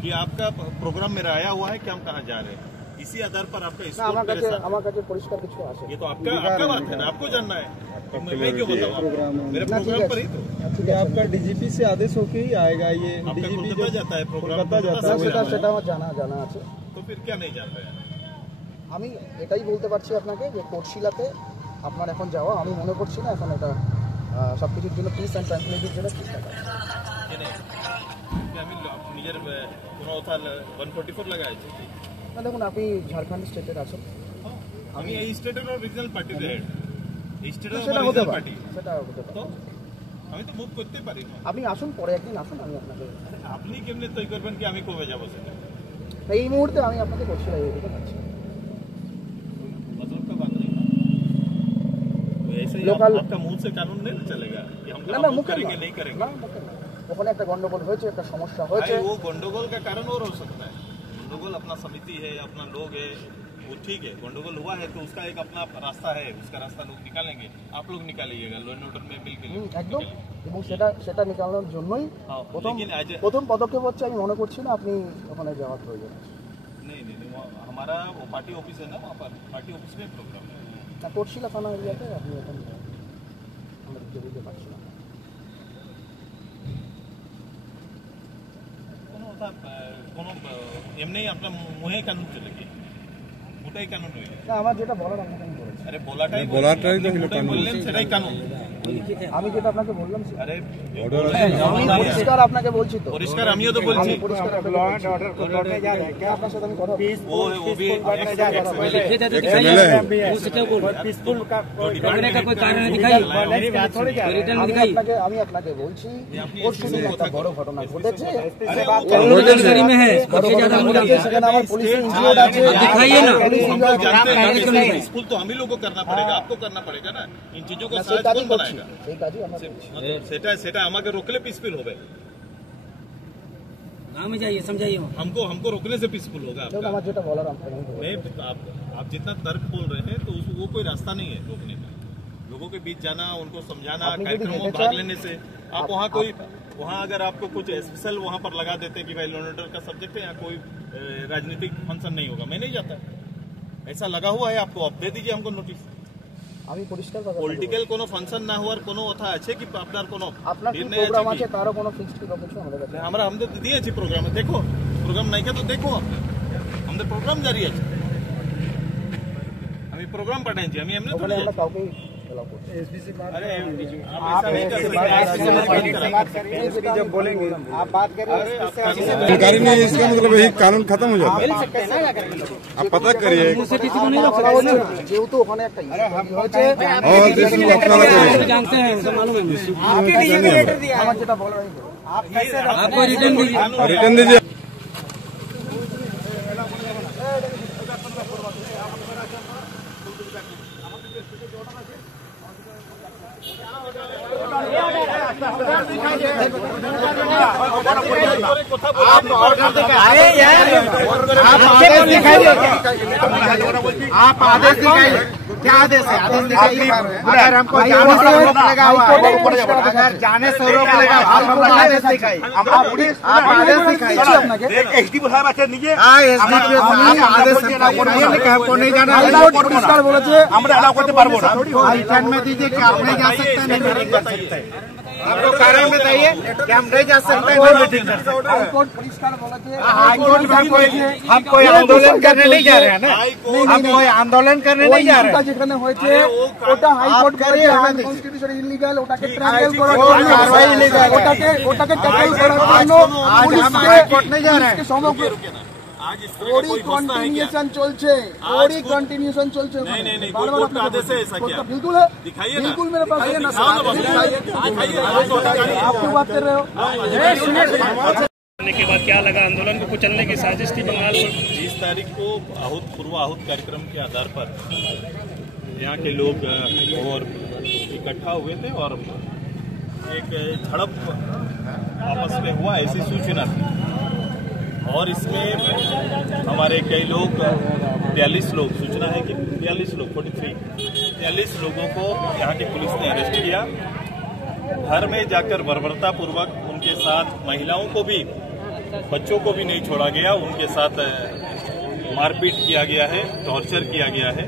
कि आपका प्रोग्राम मेरा आया हुआ है कि हम कहाँ जा रहे हैं, इसी आधार पर आपका ये तो आपका बात है ना, आपको जानना है, मैं क्यों बताऊँ, मेरे प्रोग्राम पर ही तो आपका डीजीपी से आदेश होके ही आएगा। ये डीजीपी कोलकाता जाता है प्रोग्राम, জানা আছে, तो फिर क्या नहीं जान रहे हैं। আমি এটাই বলতে পারছি আপনাকে যে কোর্টশিলাতে আপনার এখন যাওয়া আমি মনে করছি না এখন এটা সবকিছুর জন্য পিস অ্যান্ড ট্রান্সপারেন্সির জন্য ঠিকঠাক আছে। আমি নিজের কোনো কথা 144 লাগাইছি না, দেখুন আপনি ঝাড়খণ্ড স্টেটের আছেন, আমি এই স্টেটের রিজনাল পার্টির হেড, এই স্টেটের পার্টি, সেটা হতে পারে, আমি তো মুভ করতে পারি না। আপনি আসুন, পরে একদিন আসুন, আমি আপনাকে আপনি কেমনে তৈরি করবেন কি আমি কবে যাবো সেটা এই মুহূর্তে আমি আপনাকে কোর্টশিলা দিয়ে দিতে পারছি। मतलब का बात नहीं ऐसे ही आपका मुंह से कानून नहीं चलेगा कि हम करेंगे नहीं करेंगे। ওখানে একটা গন্ডগোল হয়েছে, একটা সমস্যা হয়েছে, वो गंडगोल का कारण और हो सकता है, गंडगोल अपना समिति है, अपना लोग है, वो ठीक है, गंडगोल हुआ है तो उसका एक अपना रास्ता है, उसका रास्ता लोग निकालेंगे, आप लोग निकालिएगा लो एंड ऑर्डर में मिलकर একদম, এবং সেটা নিকালানোর জন্যই প্রথম পদক্ষেপ হচ্ছে, আমি মনে করছি না আপনি ওখানে যাওয়ার প্রয়োজন আছে। नहीं, हमारा वो पार्टी ऑफिस है ना, वहाँ पर पार्टी ऑफिस में प्रोग्राम है না, কোর্টশিলা থানা এরিয়াতে আপনি এখন আমরা দিতে পারছি না। কোনো এমনি আপনার মুহে কানুন চলে কি ওটাই কানুন হয়ে না, আমার যেটা বলার আপনাকে আমি বলেছি। আরে বলাটাই বললেন সেটাই কানুন, আমি যেটা আপনাকে বললাম আরে আমি পরিষ্কার আপনাকে বলছি, তো পরিষ্কার আমিও তো বলছি, পরিষ্কার আপনার সাথে আমি কথা বলছি। वो भी আমি আপনাকে বলছি পরশুদিন একটা বড় ঘটনা ঘটেছে, সেখানে আমার পুলিশ ইনজিওর্ড আছে, स्कूल तो हम ही लोगों को करना पड़ेगा, आपको करना पड़ेगा ना, इन चीजों का साथ कौन बनाएगा, सेटा আমাকে रोकले पीसफुल होगा, जाइए समझाइए, हमको रोकने से पीसफुल होगा आपका। आप जितना तर्क बोल रहे हैं तो वो कोई रास्ता नहीं है रोकने का, लोगों के बीच जाना, उनको समझाना, कार्यक्रमों में भाग लेने से आप वहाँ अगर आपको कुछ स्पेशल वहाँ पर लगा देते कि भाई लॉ एंड ऑर्डर का सब्जेक्ट है, यहाँ कोई राजनीतिक फंक्शन नहीं होगा, मैं नहीं जाता, ऐसा लगा हुआ है आपको, आप दे दीजिए हमको नोटिस। আমি পরিষ্কারভাবে পলিটিক্যাল কোনো ফাংশন না হওয়ার কোনো কথা আছে কি আপনার কোনো প্রোগ্রাম আছে, তারও কোনো ফিক্সড কিছু আমাদের কাছে আমরা দিয়েছি প্রোগ্রামে, দেখো প্রোগ্রাম নাই তো দেখো আমাদের প্রোগ্রাম জারি আছে, আমি প্রোগ্রাম পাঠাইছি, আমি এমনি তো কাউকে जब बोलेंगे आप बात करें, जानकारी नहीं, इसका मतलब यही कानून खत्म हो जाता है। आप पता करिए যেহেতু ওখানে একটা जानते हैं, আমার যেটা বলার आपको रिटर्न दीजिए। आप ऑर्डर दिखाइए, आप आदेश दिखाइए, क्या आदेश है, आदेश दिखाइए। अगर हमको जाने से रोक लगा हुआ, अगर जाने से रोक लगा, आप आदेश दिखाइए, आप आदेश दिखाइए। एसडी साहब আছে নিজে আদেশ हमको नहीं जाना, পরিষ্কার বলেছে আমরা এলাও করতে পারবো না, रिटर्न में दीजिए कि आप नहीं जा सकते, नहीं जा सकते, आपको कारण बताइए कि हम नहीं जा सकते, हाईकोर्ट परिष्कार बोला, हाईकोर्ट हम कोई आंदोलन करने नहीं जा रहे हैं ना, हम कोई आंदोलन करने नहीं जा रहे हैं, যেখানে হয়েছে ওটা হাইকোর্ট করে কনস্টিটিউশন ইলিগাল, ওটাকে ট্রায়াল করার জন্য কারবাই ইলিগাল, ওটাকে ট্যাকল করার জন্য আজ हम हाईकोर्ट नहीं जा रहे हैं, সমগ্র ওরই কন্টিনিউশন চলছে, ওরই কন্টিনিউশন চলছে। नहीं कोर्ट का आदेश है ऐसा क्या, बिल्कुल है, दिखाइए ना, बिल्कुल मेरे पास है ना, आप क्यों बात कर रहे हो? के बाद क्या लगा, आंदोलन को कुचलने की साजिश थी बंगाल में। 20 तारीख को पूर्व आहूत कार्यक्रम के आधार पर यहाँ के लोग और इकट्ठा हुए थे और एक झड़प आपस में हुआ, ऐसी सूचना थी, और इसमें हमारे कई लोग 43 लोग, सूचना है कि 43 लोग 43 लोगों को यहाँ की पुलिस ने अरेस्ट किया, घर में जाकर बर्बरता पूर्वक उनके साथ महिलाओं को भी बच्चों को भी नहीं छोड़ा गया, उनके साथ मारपीट किया गया है, टॉर्चर किया गया है।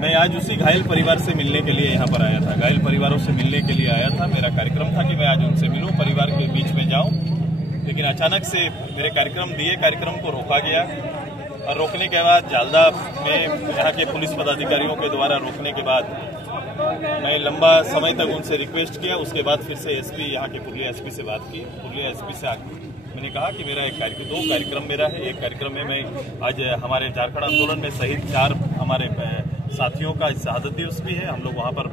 मैं आज उसी घायल परिवार से मिलने के लिए यहाँ पर आया था, घायल परिवारों से मिलने के लिए आया था। मेरा कार्यक्रम था कि मैं आज उनसे मिलूं, परिवार के बीच में जाऊं, लेकिन अचानक से मेरे कार्यक्रम को रोका गया और रोकने के बाद जालदा में यहाँ के पुलिस पदाधिकारियों के द्वारा रोकने के बाद मैं लंबा समय तक उनसे रिक्वेस्ट किया। उसके बाद फिर से एसपी, यहाँ के पुरलिया एसपी से बात की। पुरलिया एसपी से मैंने कहा कि मेरा दो कार्यक्रम मेरा है। एक कार्यक्रम में मैं आज हमारे झारखंड आंदोलन में शहीद 4 हमारे साथियों का शहादत दिवस भी है, हम लोग वहाँ पर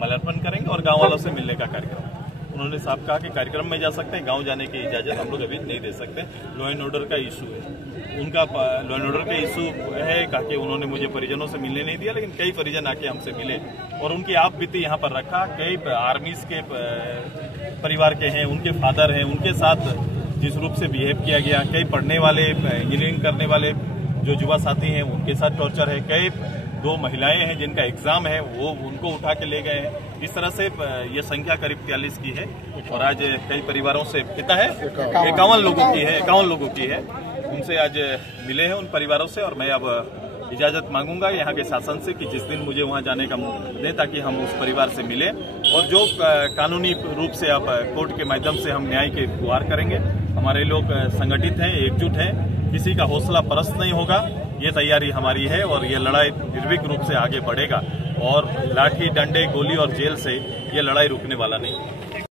माल्यार्पण करेंगे और गाँव वालों से मिलने का कार्यक्रम। उन्होंने साफ कहा कि कार्यक्रम में जा सकते हैं, गांव जाने की इजाजत हम लोग अभी नहीं दे सकते, लॉ एंड ऑर्डर का इशू है। उनका लॉ एंड ऑर्डर का इशू है, कहा कि उन्होंने मुझे परिजनों से मिलने नहीं दिया, लेकिन कई परिजन आके हमसे मिले और उनकी आप बीती यहाँ पर रखा। कई आर्मीज के परिवार के हैं, उनके फादर हैं, उनके साथ जिस रूप से बिहेव किया गया। कई पढ़ने वाले, इंजीनियरिंग करने वाले जो युवा साथी हैं, उनके साथ टॉर्चर है। कई 2 महिलाएं हैं जिनका एग्जाम है, वो उनको उठा के ले गए हैं। इस तरह से ये संख्या करीब 43 की है और आज कई परिवारों से कितना है 51 लोगों की है उनसे आज मिले हैं उन परिवारों से। और मैं अब इजाजत मांगूंगा यहाँ के शासन से कि जिस दिन मुझे वहाँ जाने का दे, ताकि हम उस परिवार से मिले और जो कानूनी रूप से अब कोर्ट के माध्यम से हम न्याय के गुहार करेंगे। हमारे लोग संगठित हैं, एकजुट हैं, किसी का हौसला परस्त नहीं होगा। ये तैयारी हमारी है और ये लड़ाई निर्भीक रूप से आगे बढ़ेगा और लाठी, डंडे, गोली और जेल से ये लड़ाई रुकने वाला नहीं।